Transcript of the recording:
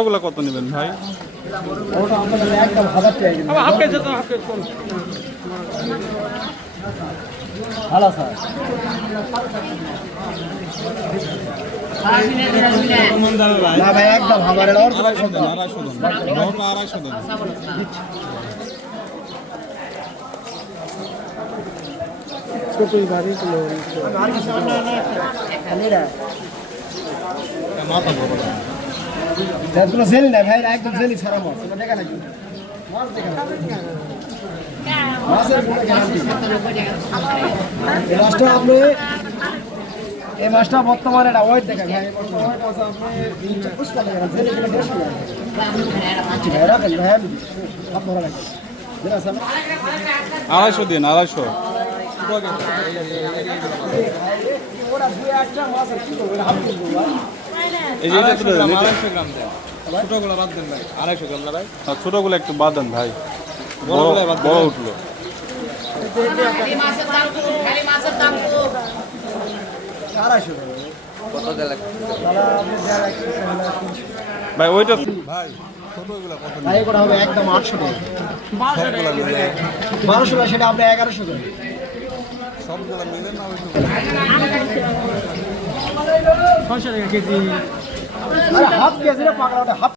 ওগুলা কত নেবেন ভাই? ওটা আমাদের একদম 1000 টাকা কিলো। হাফ কেজি তো হাফ কেজি কোন ভালো স্যার। না ভাই একদম আমার এটা 250 দেন, 250 দেন, নৌকা 250 দেন। ছোটই বাড়ি কিলো। মাথা ধরো। এগুলো জেলি না ভাই, একদম জেলি ছাড়া মাছ। এটা দেখা নাকি মাছ দেখা না। মাছের কোনো গ্যারান্টি এই মাছটা আপনি এই মাছটা বর্তমানে এটা ওয়েট দেখা ভাই, ওয়েট আছে আপনি 250 টাকা জেলি কিলো 150 টাকা। আচ্ছা ভাই রাখেন ভাই, হাত ধরা লাগে যেটা আছে 250 দিন, 250। ওরা দুই একটা মাছ আছে কি করবে হাত দিয়ে ভাই। এই যে এটা তো 250 গ্রাম দেন ছোটগুলো বাদ দেন ভাই 250 গ্রাম না ভাই ছোটগুলো একটু বাদ দেন ভাই, বড়গুলো বাদ দেন। বড় উঠলো। ভাই ওইটা ভাই ছোটগুলো কত? ভাই এটা হবে একদম 800 টাকা। 1200 টাকা সেটা আপনি 1100 টাকা। সবগুলো মিলে না ওই 600 টাকা কেজি আরে হাফ কেজি না পাকড়া, হাফ